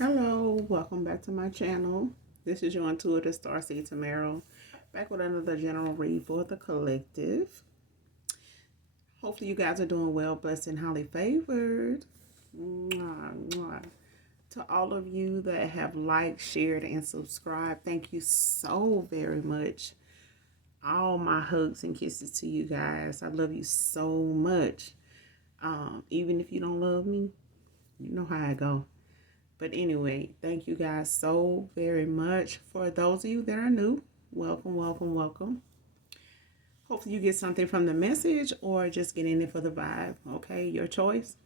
Hello, welcome back to my channel. This is your intuitive starseed Tamara, back with another general read for the collective. Hopefully you guys are doing well, blessed, and highly favored. Mwah, mwah. To all of you that have liked, shared, and subscribed, thank you so very much. All my hugs and kisses to you guys. I love you so much. Even if you don't love me, you know how I go. But anyway, thank you guys so very much. For those of you that are new, welcome, welcome, welcome. Hopefully you get something from the message or just get in it for the vibe. Okay, your choice.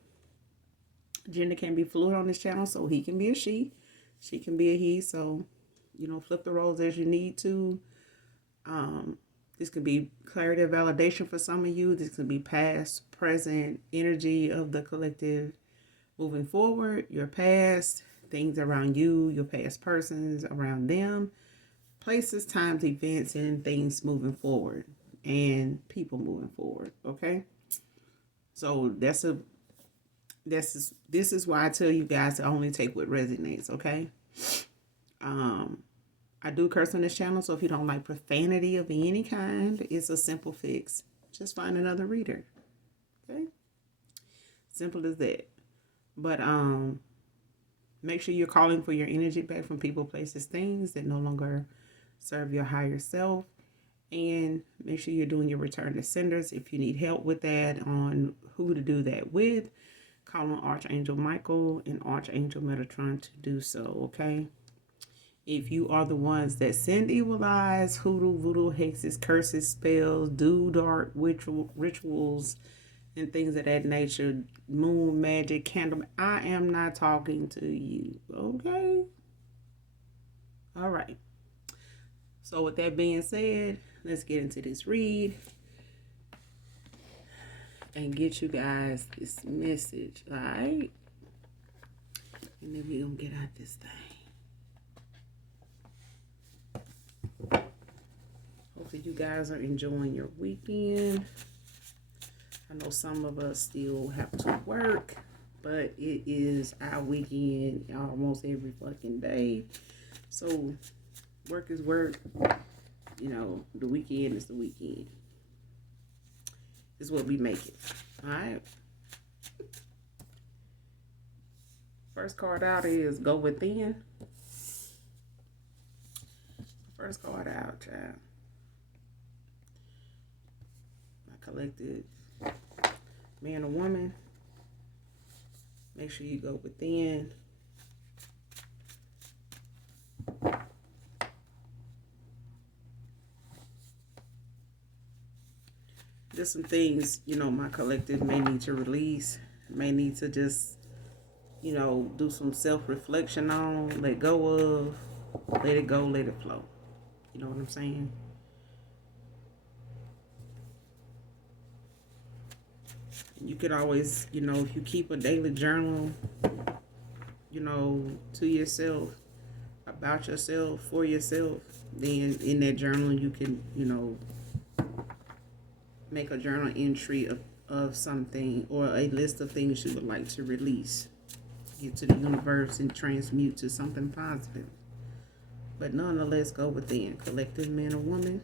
Gender can be fluid on this channel, so he can be a she can be a he. So, flip the roles as you need to. This could be clarity of validation for some of you. This could be past, present energy of the collective moving forward, your past, things around you, your past persons around them, places, times, events, and things moving forward, and people moving forward. Okay, so this is why I tell you guys to only take what resonates. Okay, I do curse on this channel, so if you don't like profanity of any kind, it's a simple fix. Just find another reader. Okay, simple as that. But make sure you're calling for your energy back from people, places, things that no longer serve your higher self. And make sure you're doing your return to senders. If you need help with that, on who to do that with, call on Archangel Michael and Archangel Metatron to do so, okay? If you are the ones that send evil eyes, hoodoo, voodoo, hexes, curses, spells, do dark rituals, and things of that nature, moon magic, candle, I am not talking to you, okay? All right. So with that being said, let's get into this read and get you guys this message, all right? And then we're going to get out this thing. Hopefully you guys are enjoying your weekend. I know some of us still have to work, but it is our weekend almost every fucking day. So work is work. The weekend is the weekend. Is what we make it. All right. First card out is Go Within. First card out, child. My collective man or woman. Make sure you go within. Just some things, my collective may need to release, may need to just, do some self-reflection on, let go of, let it go, let it flow. You know what I'm saying? You could always, if you keep a daily journal, to yourself, about yourself, for yourself, then in that journal you can, make a journal entry of something or a list of things you would like to release, get to the universe and transmute to something positive. But nonetheless, go within. Collective man or woman.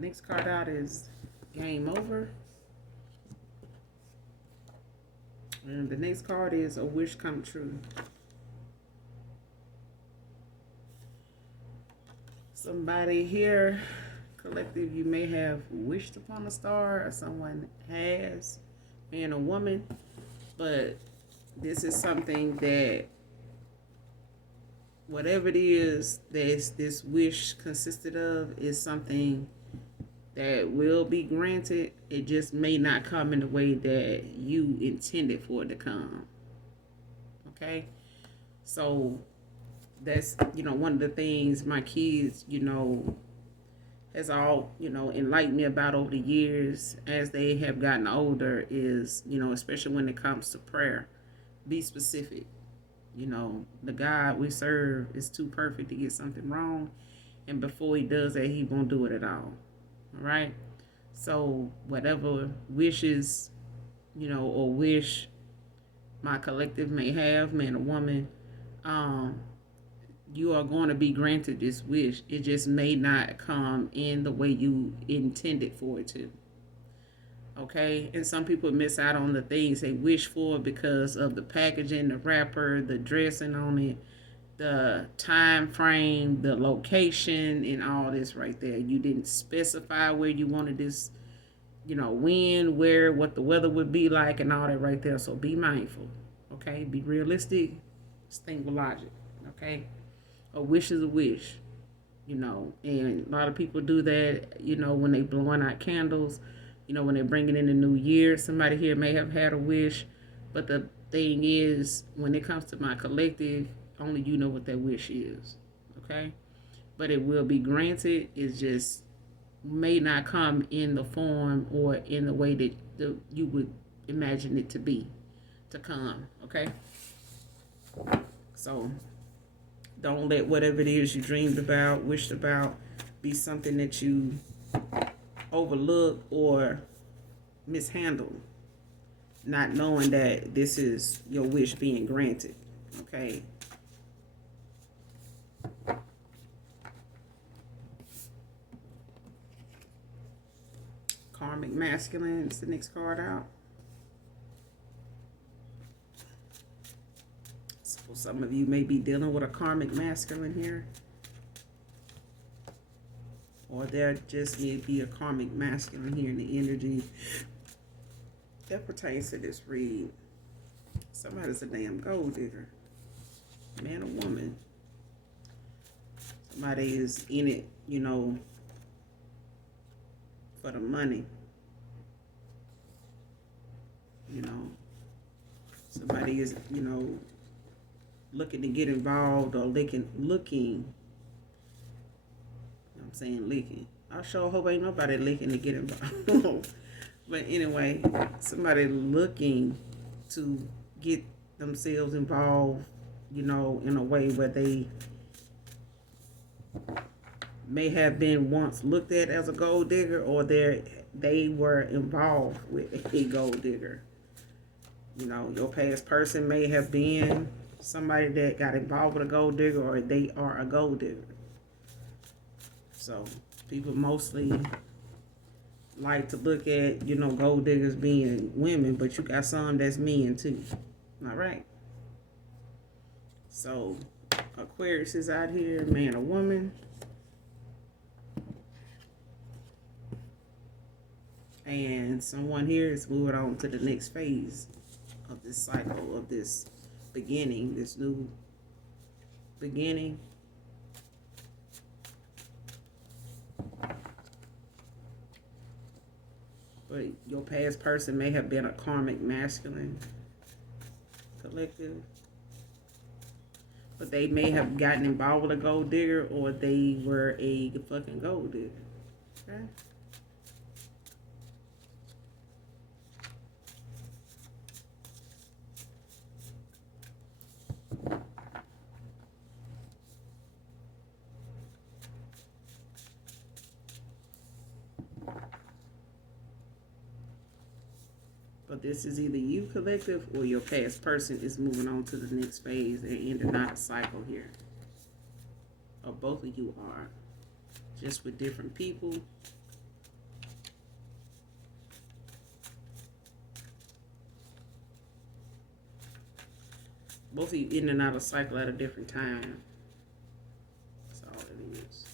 Next card out is Game Over. And the next card is A Wish Come True. Somebody here, collective, you may have wished upon a star, or someone has, man or woman, but this is something that, whatever it is that this wish consisted of, is something that will be granted. It just may not come in the way that you intended for it to come. Okay? So that's, one of the things my kids, has all, enlightened me about over the years as they have gotten older is, especially when it comes to prayer, be specific. The God we serve is too perfect to get something wrong. And before he does that, he won't do it at all. All right? So whatever wishes, or wish my collective may have, man or woman, you are going to be granted this wish. It just may not come in the way you intended for it to. Okay? And some people miss out on the things they wish for because of the packaging, the wrapper, the dressing on it, the time frame, the location, and all this right there. You didn't specify where you wanted this, when, where, what the weather would be like, and all that right there. So be mindful. Okay? Be realistic. Just think with logic. Okay? A wish is a wish, and a lot of people do that, when they blowing out candles, when they're bringing in the new year. Somebody here may have had a wish, but the thing is, when it comes to my collective, only you know what that wish is, okay? But it will be granted. It just may not come in the form or in the way that you would imagine it to come, okay? So don't let whatever it is you dreamed about, wished about, be something that you overlook or mishandle, not knowing that this is your wish being granted. Okay? Karmic masculine is the next card out. So some of you may be dealing with a karmic masculine here. Or there just may be a karmic masculine here in the energy that pertains to this read. Somebody's a damn gold digger. Man or woman. Somebody is in it, for the money. Somebody is, looking to get involved or looking. I'm saying licking. I sure hope ain't nobody licking to get involved. But anyway, somebody looking to get themselves involved, in a way where they may have been once looked at as a gold digger, or they were involved with a gold digger. Your past person may have been somebody that got involved with a gold digger, or they are a gold digger. So people mostly like to look at, gold diggers being women, but you got some that's men too. All right. So Aquarius is out here, man or woman. And someone here is moving on to the next phase of this cycle, of this beginning, this new beginning. But your past person may have been a karmic masculine collective. But they may have gotten involved with a gold digger, or they were a fucking gold digger. Okay? But this is either you, collective, or your past person is moving on to the next phase. They're ending out a cycle here. Or both of you are. Just with different people. Both of you in and out of cycle at a different time. That's all it is.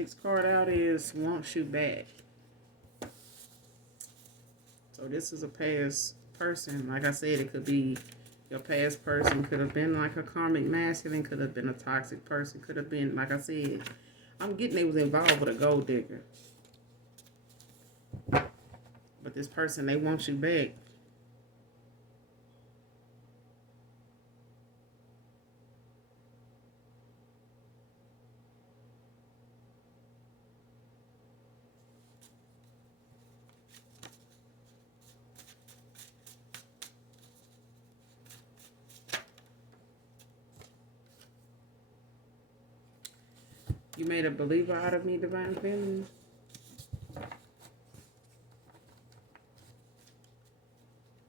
next card out is wants you back. So this is a past person. Like I said, it could be your past person. Could have been like a karmic masculine. Could have been a toxic person. Could have been, like I said, I'm getting they was involved with a gold digger. But this person, they want you back. You made a believer out of me, divine feminine.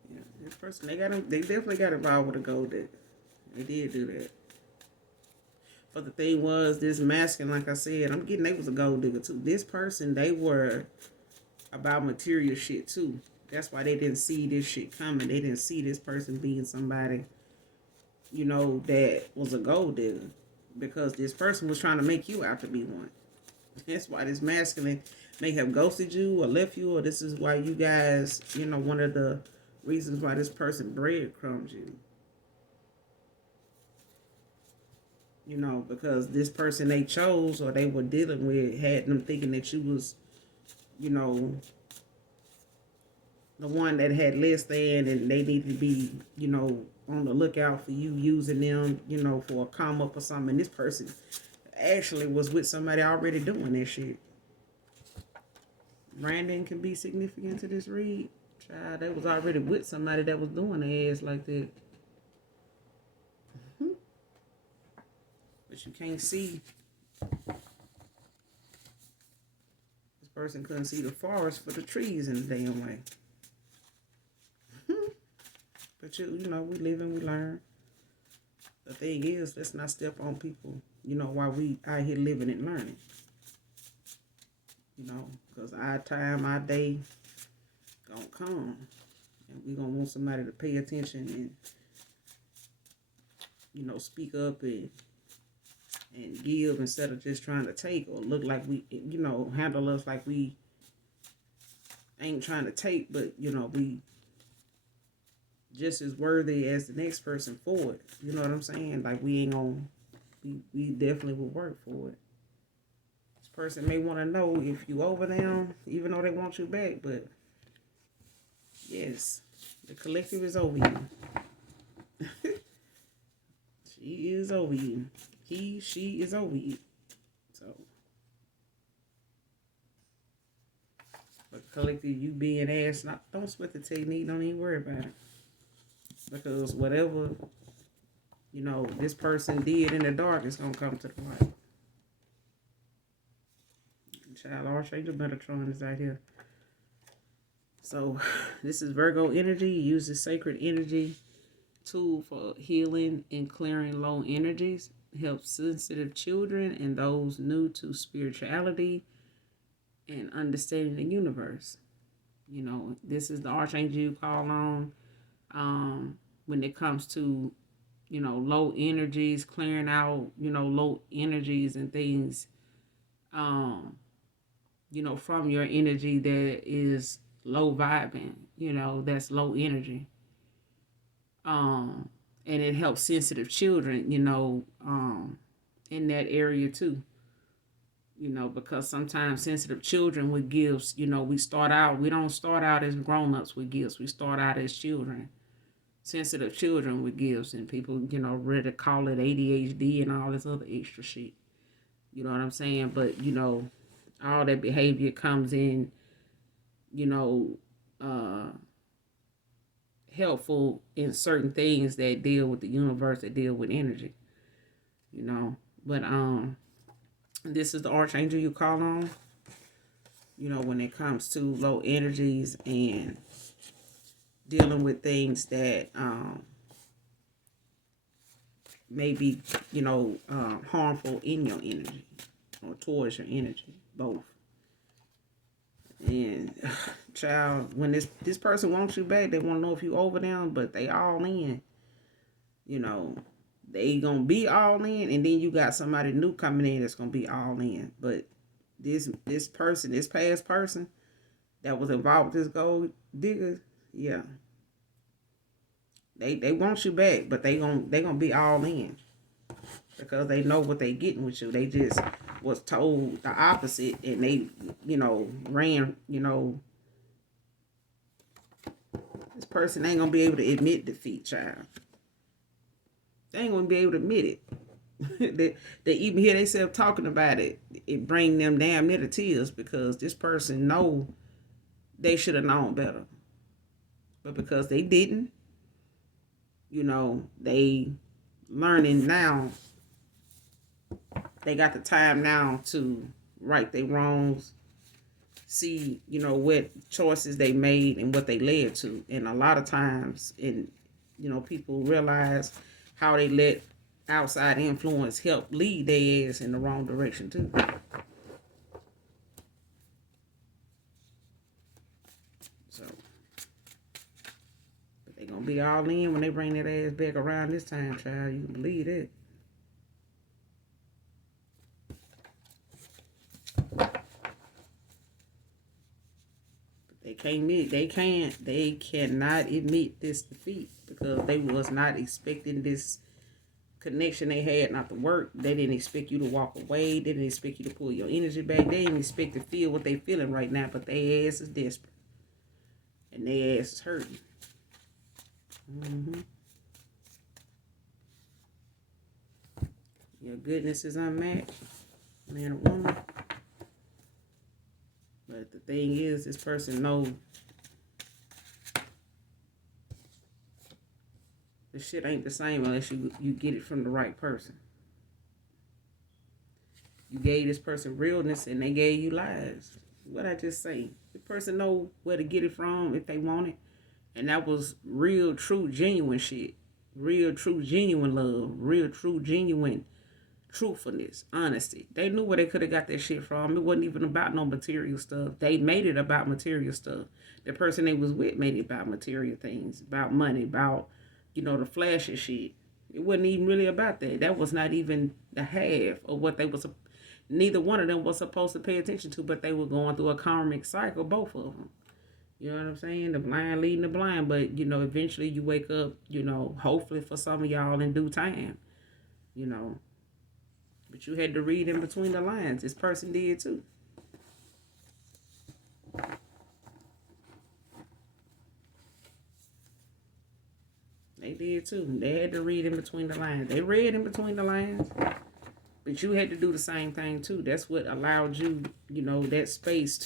Yeah, this person, they definitely got involved with a gold digger. They did do that. But the thing was, this masculine, like I said, I'm getting they was a gold digger too. This person, they were about material shit too. That's why they didn't see this shit coming. They didn't see this person being somebody, you know, that was a gold digger. Because this person was trying to make you out to be one. That's why this masculine may have ghosted you or left you, or this is why you guys, you know, one of the reasons why this person breadcrumbs you. You know, because this person they chose or they were dealing with had them thinking that you was, you know, the one that had less than, and they need to be, you know, on the lookout for you using them, you know, for a come up or something. And this person actually was with somebody already doing that shit. Branding can be significant to this read. Child, they was already with somebody that was doing their ass like that. But you can't see. This person couldn't see the forest for the trees in the damn way. But you know, we live and we learn. The thing is, let's not step on people, you know, while we out here living and learning. You know, because our time, our day gonna come. And we gonna want somebody to pay attention and, you know, speak up and give instead of just trying to take or look like we, you know, handle us like we ain't trying to take, but, you know, we just as worthy as the next person for it. You know what I'm saying? Like we ain't gonna, we definitely will work for it. This person may want to know if you over them, even though they want you back, but yes, the collective is over you. She is over you. She is over you. So, but collective, you being ass, don't sweat the technique. Don't even worry about it. Because whatever, you know, this person did in the dark is going to come to the light. Child, Archangel Metatron is out here. So, this is Virgo energy. Uses sacred energy tool for healing and clearing low energies. Helps sensitive children and those new to spirituality and understanding the universe. You know, this is the Archangel you call on. When it comes to, you know, low energies, clearing out, you know, low energies and things, you know, from your energy that is low vibing, you know, that's low energy. And it helps sensitive children, you know, in that area too. You know, because sometimes sensitive children with gifts, you know, we don't start out as grown-ups with gifts. We start out as children. Sensitive children with gifts, and people, you know, ready to call it ADHD and all this other extra shit. You know what I'm saying? But, you know, all that behavior comes in, you know, helpful in certain things that deal with the universe, that deal with energy. You know, but this is the Archangel you call on, you know, when it comes to low energies and dealing with things that may be, you know, harmful in your energy or towards your energy, both. And child, when this person wants you back, they want to know if you over them, but they all in. You know, they gonna be all in, and then you got somebody new coming in that's gonna be all in. But this person, this past person that was involved with this gold digger, yeah, they want you back, but they gonna be all in because they know what they getting with you. They just was told the opposite, and they ran. This person ain't gonna be able to admit defeat, child. They ain't gonna be able to admit it. they even hear themselves talking about it. It bring them damn near to tears because this person know they should have known better, but because they didn't, they learning now. They got the time now to right their wrongs, see what choices they made and what they led to, and a lot of times, people realize how they let outside influence help lead their ass in the wrong direction too. So, but they gonna be all in when they bring that ass back around this time, child. You can believe it. They cannot admit this defeat because they was not expecting this connection they had not to work. They didn't expect you to walk away. They didn't expect you to pull your energy back. They didn't expect to feel what they feeling right now, but their ass is desperate. And their ass is hurting. Your goodness is unmatched, man or woman. But the thing is, this person knows the shit ain't the same unless you get it from the right person. You gave this person realness and they gave you lies. What I just say? The person know where to get it from if they want it. And that was real, true, genuine shit. Real, true, genuine love. Real, true, genuine truthfulness, honesty. They knew where they could have got that shit from. It wasn't even about no material stuff. They made it about material stuff. The person they was with made it about material things, about money, about, the flashy shit. It wasn't even really about that. That was not even the half of what they was. Neither one of them was supposed to pay attention to, but they were going through a karmic cycle, both of them. You know what I'm saying? The blind leading the blind, but, eventually you wake up, hopefully for some of y'all in due time, But you had to read in between the lines. This person did too. They did too. They had to read in between the lines. They read in between the lines. But you had to do the same thing too. That's what allowed you, that space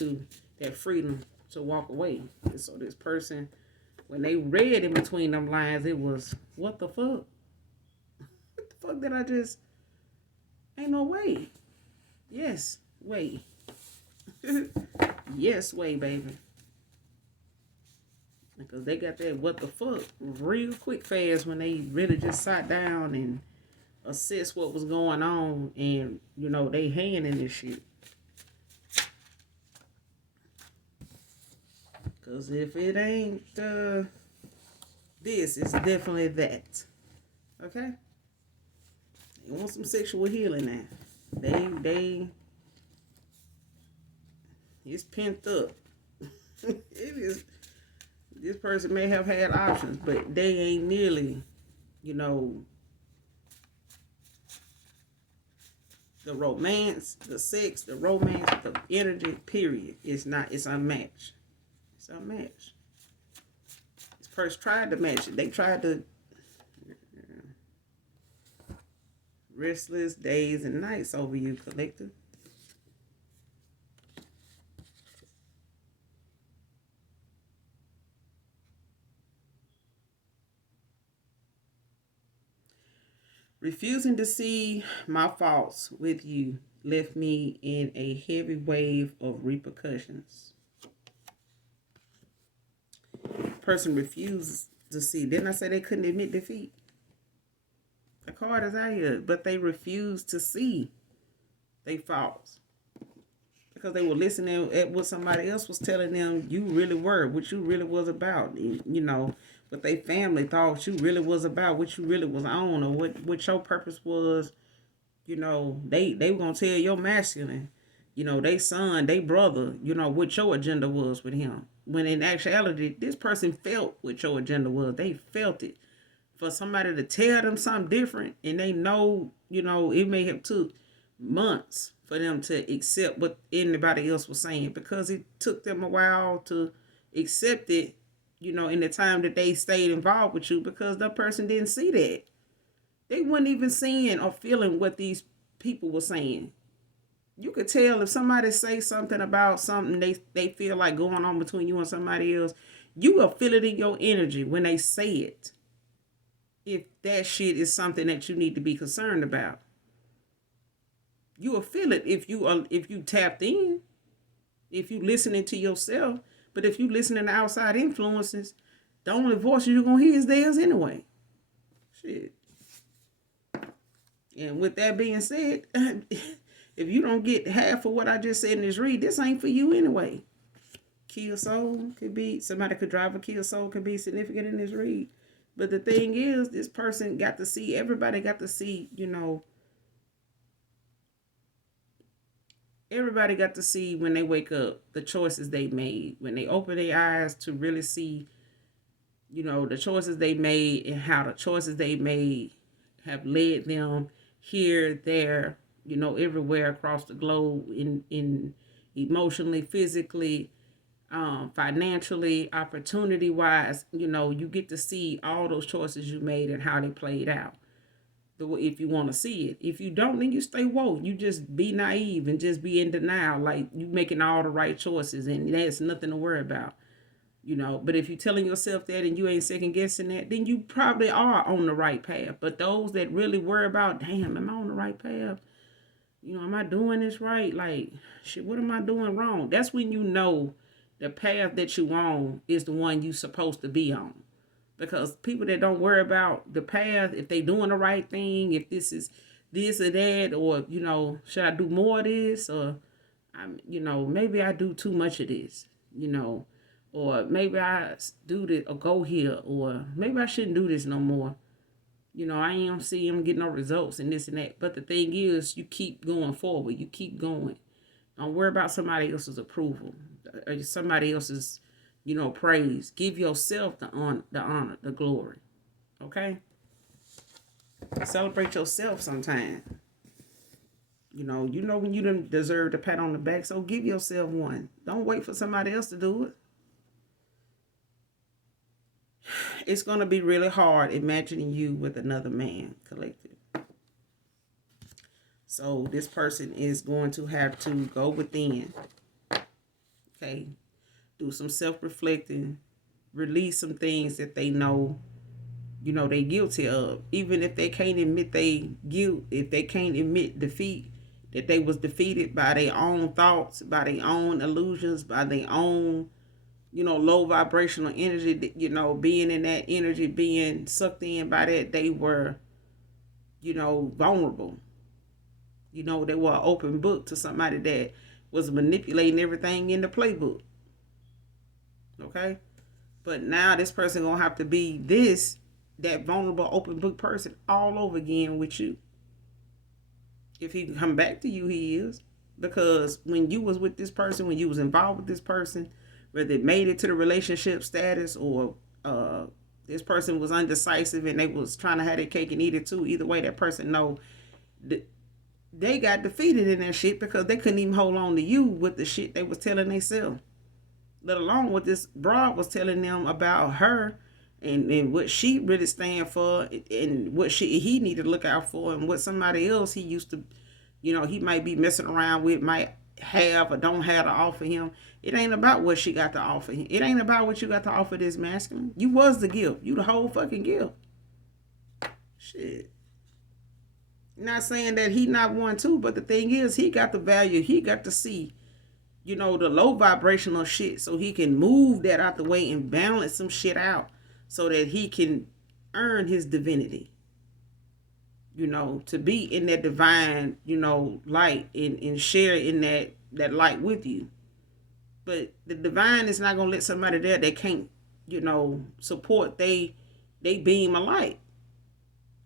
that freedom to walk away. And so this person, when they read in between them lines, it was, what the fuck? What the fuck did I just... Ain't no way. Yes, way. Yes, way, baby. Because they got that what the fuck real quick fast when they really just sat down and assessed what was going on and, they hand in this shit. Because if it ain't this, it's definitely that. Okay? They want some sexual healing now. They it's pent up. It is. This person may have had options, but they ain't nearly, the romance, the sex, the romance, the energy, period. It's unmatched. It's unmatched. This person tried to match it. They tried to. Restless days and nights over you, collective. Refusing to see my faults with you left me in a heavy wave of repercussions. Person refused to see. Didn't I say they couldn't admit defeat? The card is out here, but they refused to see they faults because they were listening at what somebody else was telling them you really were, what you really was about, what they family thought you really was about, what you really was on, or what your purpose was. They were gonna tell your masculine they son, they brother, what your agenda was with him. When in actuality, this person felt what your agenda was. They felt it. For somebody to tell them something different, and they know, it may have took months for them to accept what anybody else was saying, because it took them a while to accept it, in the time that they stayed involved with you, because that person didn't see that. They weren't even seeing or feeling what these people were saying. You could tell if somebody say something about something they feel like going on between you and somebody else, you will feel it in your energy when they say it. If that shit is something that you need to be concerned about, you will feel it if you tapped in, if you listening to yourself. But if you listening to outside influences, the only voice you're gonna hear is theirs anyway. Shit. And with that being said, if you don't get half of what I just said in this read, this ain't for you anyway. Kia soul could be, somebody could drive a Kia soul, could be significant in this read. But the thing is, this person got to see, everybody got to see, everybody got to see when they wake up the choices they made. When they open their eyes to really see, the choices they made, and how the choices they made have led them here, there, everywhere across the globe, in emotionally, physically, financially, opportunity wise. You get to see all those choices you made and how they played out. If you want to see it, if you don't, then you stay woke. You just be naive and just be in denial, like you making all the right choices, and that's nothing to worry about. But if you're telling yourself that and you ain't second guessing that, then you probably are on the right path. But those that really worry about, damn, am I on the right path? Am I doing this right? Like, shit, what am I doing wrong? That's when you know the path that you on is the one you supposed to be on. Because people that don't worry about the path, if they doing the right thing, if this is this or that, or, should I do more of this? Or, maybe I do too much of this, or maybe I do this or go here, or maybe I shouldn't do this no more. I ain't gonna see him get no results and this and that. But the thing is, you keep going forward. You keep going. Don't worry about somebody else's approval or somebody else's, praise. Give yourself the honor, the glory. Okay? Celebrate yourself sometime. When you done deserve a pat on the back, so give yourself one. Don't wait for somebody else to do it. It's going to be really hard imagining you with another man, collective. So this person is going to have to go within. Okay. Do some self-reflecting. Release some things that they know, they guilty of. Even if they can't admit they guilt, if they can't admit defeat, that they was defeated by their own thoughts, by their own illusions, by their own, low vibrational energy, being in that energy, being sucked in by that, they were, vulnerable. They were an open book to somebody that was manipulating everything in the playbook. Okay? But now this person going to have to be that vulnerable open book person all over again with you. If he can come back to you, he is. Because when you was with this person, when you was involved with this person, whether it made it to the relationship status or this person was undecisive and they was trying to have their cake and eat it too, either way, that person know they got defeated in that shit because they couldn't even hold on to you with the shit they was telling themselves. Let alone what this broad was telling them about her and what she really stand for and what he needed to look out for, and what somebody else he used to, he might be messing around with, might have or don't have to offer him. It ain't about what she got to offer him. It ain't about what you got to offer this masculine. You was the gift. You the whole fucking gift. Shit. Not saying that he not one too, but the thing is, he got the value. He got to see, the low vibrational shit, so he can move that out the way and balance some shit out so that he can earn his divinity. To be in that divine, light and share in that light with you. But the divine is not going to let somebody there that can't, support they beam of light.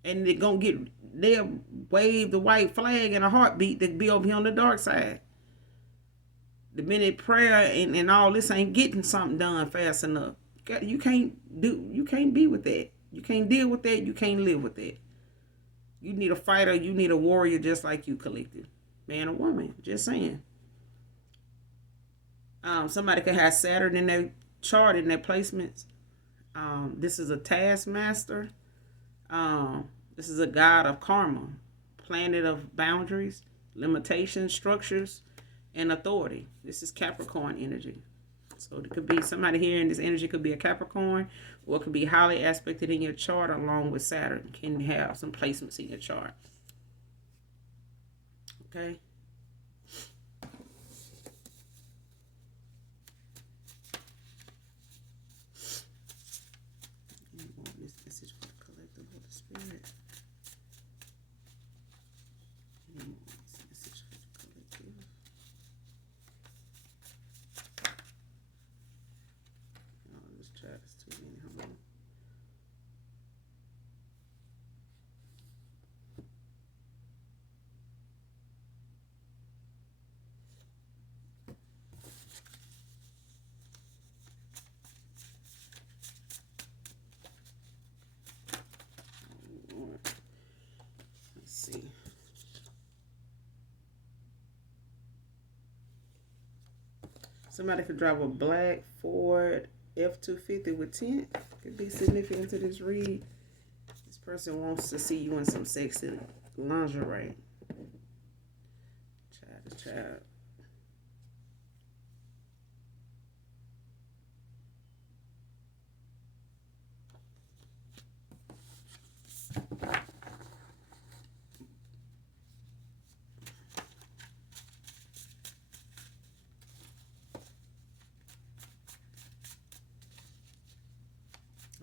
And they'll wave the white flag in a heartbeat to be over here on the dark side. the minute prayer and all this ain't getting something done fast enough. You can't be with that. You can't deal with that. You can't live with that. You need a fighter. You need a warrior just like you, collective. Man or woman. Just saying. Somebody could have Saturn in their chart, in their placements. This is a taskmaster. This is a god of karma, planet of boundaries, limitations, structures, and authority. This is Capricorn energy. So it could be somebody here in this energy could be a Capricorn, or it could be highly aspected in your chart along with Saturn. Can have some placements in your chart. Okay. This message for the collective of the spirit. Message for the collective. This chat is too many. Hold on. Let's see. Somebody could drive a black Ford F-250 with tint. Could be significant to this read. This person wants to see you in some sexy lingerie. Child to child.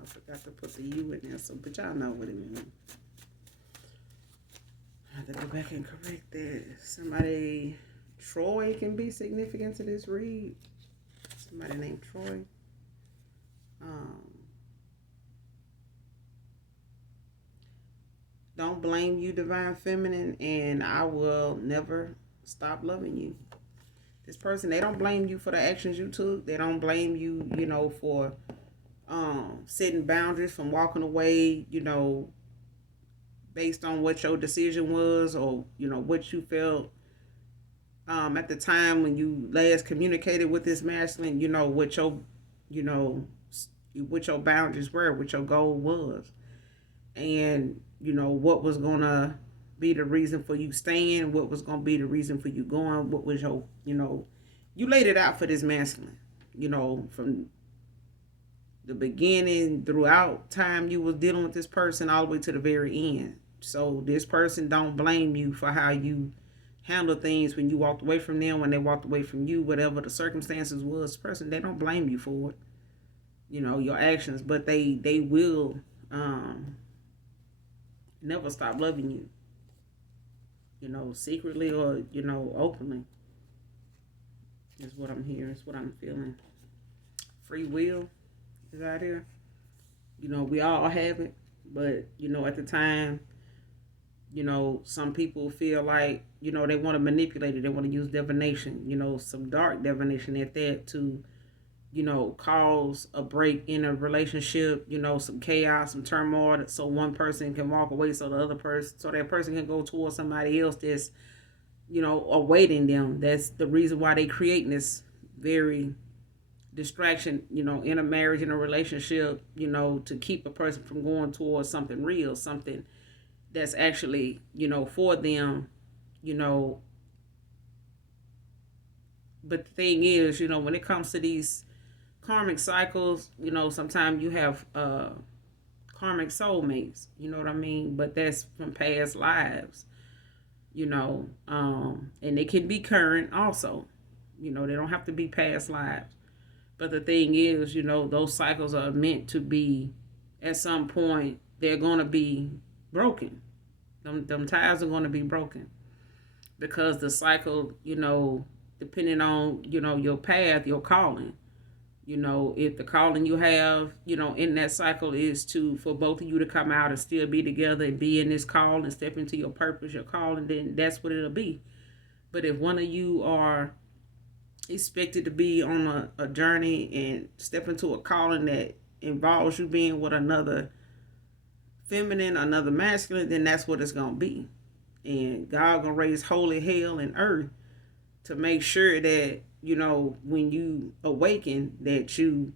I forgot to put the U in there, so but y'all know what it means. I have to go back and correct that. Somebody, Troy can be significant to this read. Somebody named Troy. Don't blame you, divine feminine, and I will never stop loving you. This person, they don't blame you for the actions you took. They don't blame you, for setting boundaries, from walking away, based on what your decision was, or what you felt at the time when you last communicated with this masculine. What your boundaries were, what your goal was, and what was gonna be the reason for you staying, what was gonna be the reason for you going, what was your you laid it out for this masculine, from the beginning, throughout time you was dealing with this person, all the way to the very end. So this person don't blame you for how you handle things when you walked away from them, when they walked away from you, whatever the circumstances was. This person, they don't blame you for it, your actions, but they will never stop loving you, secretly or openly. Is what I'm hearing, is what I'm feeling. Free will is out here. We all have it, but at the time, some people feel like they want to manipulate it. They want to use divination, some dark divination at that, to cause a break in a relationship, some chaos, some turmoil, so one person can walk away, so that person can go towards somebody else that's awaiting them. That's the reason why they creating this very distraction, in a marriage, in a relationship, to keep a person from going towards something real, something that's actually, for them, But the thing is, when it comes to these karmic cycles, sometimes you have karmic soulmates, you know what I mean? But that's from past lives, and they can be current also. They don't have to be past lives. But the thing is, those cycles are meant to be, at some point, they're going to be broken. Them ties are going to be broken. Because the cycle, depending on, your path, your calling, if the calling you have, in that cycle is for both of you to come out and still be together and be in this call and step into your purpose, your calling, then that's what it'll be. But if one of you are expected to be on a journey and step into a calling that involves you being with another feminine, another masculine, then that's what it's gonna be. And God gonna raise holy hell and earth to make sure that, when you awaken, that you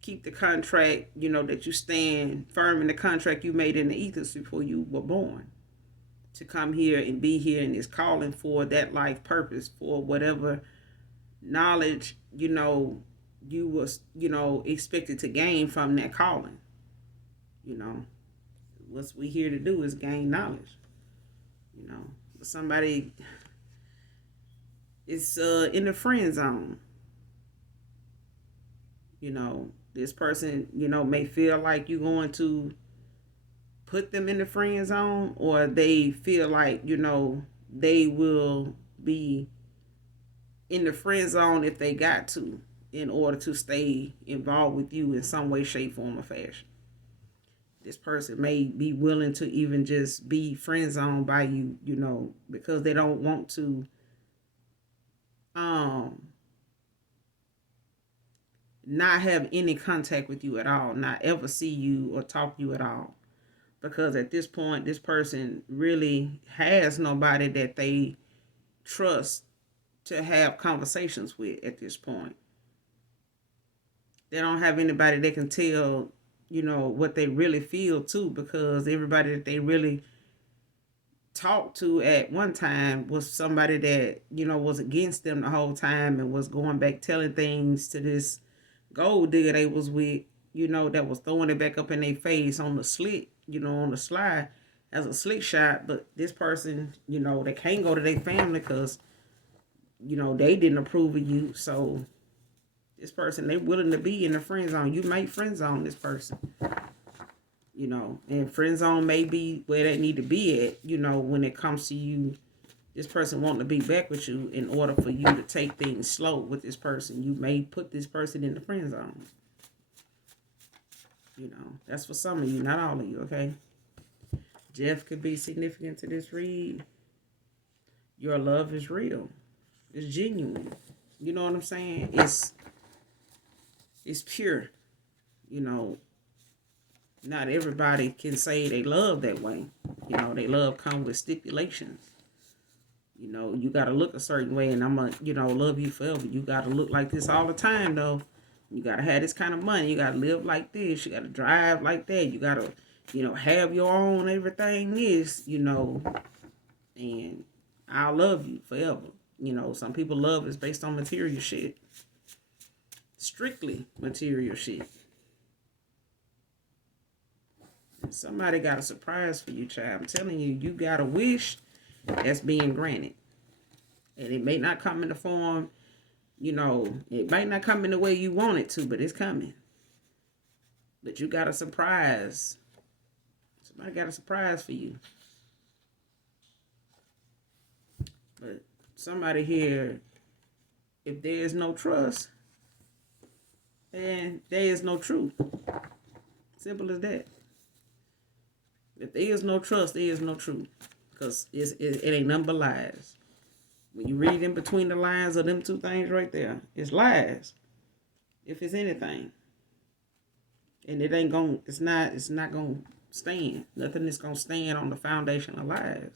keep the contract, that you stand firm in the contract you made in the ethers before you were born, to come here and be here and is calling for that life purpose, for whatever knowledge, you was, expected to gain from that calling. What we here to do is gain knowledge. Somebody is in the friend zone. This person, may feel like you're going to put them in the friend zone, or they feel like, they will be in the friend zone if they got to, in order to stay involved with you in some way, shape, form, or fashion. This person may be willing to even just be friend zoned by you, because they don't want to not have any contact with you at all, not ever see you or talk to you at all. Because at this point, this person really has nobody that they trust to have conversations with at this point. They don't have anybody they can tell, what they really feel to, because everybody that they really talked to at one time was somebody that, was against them the whole time and was going back telling things to this gold digger they was with, that was throwing it back up in their face on the slick, on the slide as a slick shot. But this person, they can't go to their family because, they didn't approve of you. So this person, they willing to be in the friend zone. You might friend zone this person, and friend zone may be where they need to be at, when it comes to you. This person wanting to be back with you, in order for you to take things slow with this person, you may put this person in the friend zone. That's for some of you, not all of you, okay? Jeff could be significant to this read. Your love is real. It's genuine. You know what I'm saying? It's pure. Not everybody can say they love that way. They love come with stipulations. You got to look a certain way, and I'm going to, love you forever. You got to look like this all the time, though. You got to have this kind of money. You got to live like this. You got to drive like that. You got to, have your own everything this, and I'll love you forever. Some people love is based on material shit. Strictly material shit. And somebody got a surprise for you, child. I'm telling you, you got a wish that's being granted. And it may not come in the form, it might not come in the way you want it to, but it's coming. But you got a surprise. Somebody got a surprise for you. But somebody here, if there is no trust, then there is no truth. Simple as that. If there is no trust, there is no truth. Because it ain't nothing but lies. When you read in between the lines of them two things right there, it's lies. If it's anything. And it's not gonna stand. Nothing is gonna stand on the foundation of lies.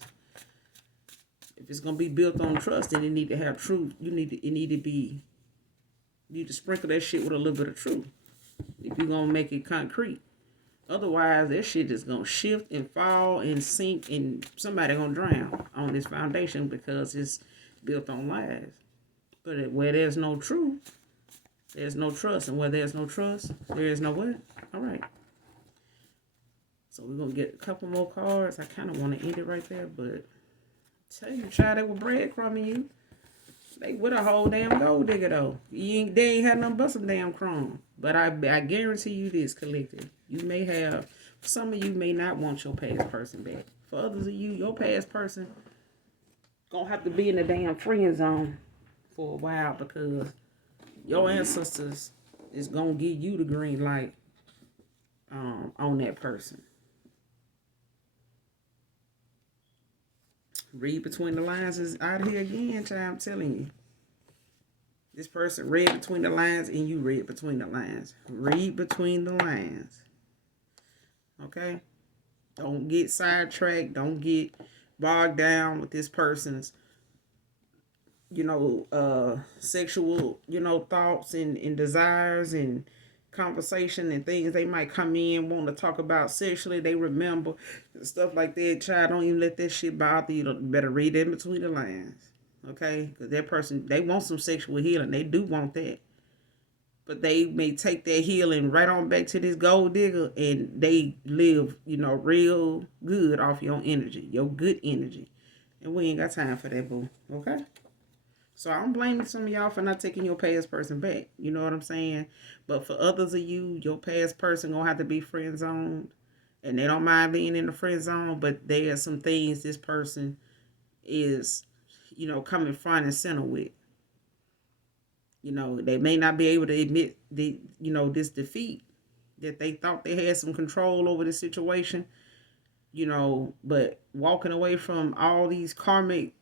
If it's gonna be built on trust, then it need to have truth. You need to sprinkle that shit with a little bit of truth. If you're gonna make it concrete. Otherwise, that shit is gonna shift and fall and sink, and somebody gonna drown on this foundation because it's built on lies. But where there's no truth, there's no trust, and where there's no trust, there is no what? All right. So we're gonna get a couple more cards. I kind of want to end it right there, but tell you, child, they were breadcrumbing you. They with a whole damn gold digger though. They ain't had nothing but some damn crumbs. But I guarantee you this, collective. You may have, some of you may not want your past person back. For others of you, your past person gonna have to be in the damn friend zone for a while, because your ancestors is gonna give you the green light on that person. Read between the lines is out here again, child, I'm telling you. This person read between the lines and you read between the lines. Read between the lines. Okay? Don't get sidetracked. Don't get bogged down with this person's, sexual, thoughts and desires and conversation and things they might come in want to talk about sexually. They remember stuff like that. Child, don't even let that shit bother you. You better read in between the lines. Okay? Because that person, they want some sexual healing. They do want that. But they may take that healing right on back to this gold digger and they live, real good off your energy, your good energy. And we ain't got time for that, boo. Okay? So I'm blaming some of y'all for not taking your past person back. You know what I'm saying? But for others of you, your past person gonna have to be friend zoned. And they don't mind being in the friend zone, but there are some things this person is, coming front and center with. They may not be able to admit this defeat, that they thought they had some control over the situation, but walking away from all these karmic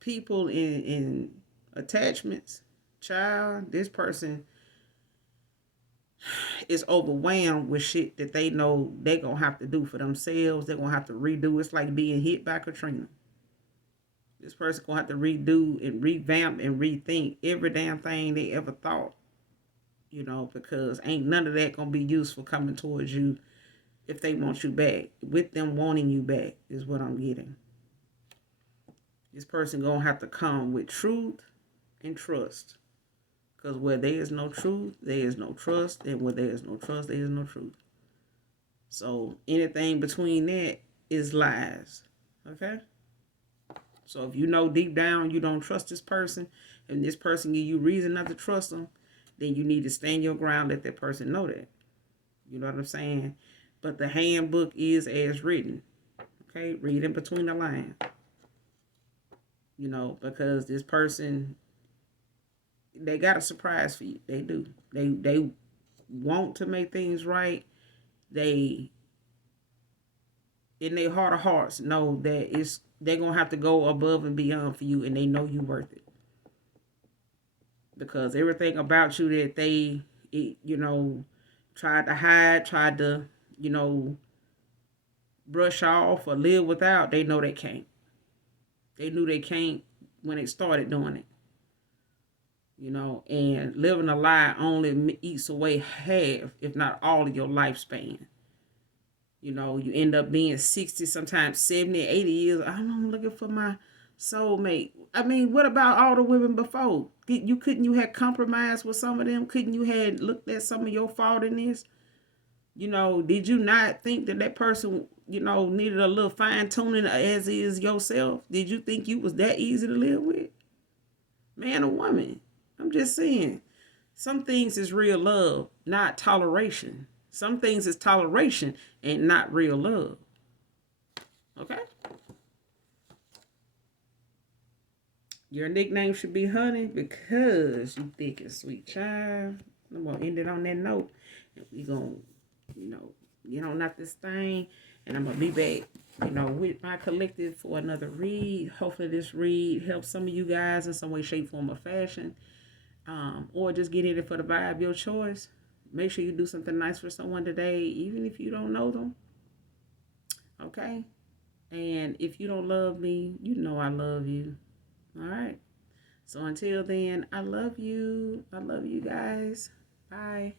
people in attachments, child, this person is overwhelmed with shit that they know they're going to have to do for themselves. They're going to have to redo. It's like being hit by Katrina. This person going to have to redo and revamp and rethink every damn thing they ever thought, because ain't none of that going to be useful coming towards you if they want you back. With them wanting you back is what I'm getting. This person going to have to come with truth and trust. Because where there is no truth, there is no trust. And where there is no trust, there is no truth. So anything between that is lies. Okay? So if you know deep down you don't trust this person, and this person give you reason not to trust them, then you need to stand your ground, let that person know that. You know what I'm saying? But the handbook is as written. Okay? Read in between the lines. Because this person, they got a surprise for you. They do. They want to make things right. They, in their heart of hearts, know that they're going to have to go above and beyond for you, and they know you worth it. Because everything about you that they, tried to hide, tried to, brush off or live without, they know they can't. They knew they can't when they started doing it. And living a lie only eats away half, if not all, of your lifespan. You end up being 60, sometimes 70, 80 years. I'm looking for my soulmate. I mean, what about all the women before? Couldn't you have compromised with some of them? Couldn't you have looked at some of your fault in this? Did you not think that person, needed a little fine tuning as is yourself? Did you think you was that easy to live with? Man or woman? I'm just saying. Some things is real love, not toleration. Some things is toleration and not real love. Okay? Your nickname should be Honey because you thick and sweet, child. I'm going to end it on that note. And we going to, get on out this thing. And I'm going to be back, with my collective for another read. Hopefully this read helps some of you guys in some way, shape, form, or fashion. Or just get in it for the vibe, your choice. Make sure you do something nice for someone today, even if you don't know them. Okay? And if you don't love me, you know I love you. All right? So until then, I love you. I love you guys. Bye.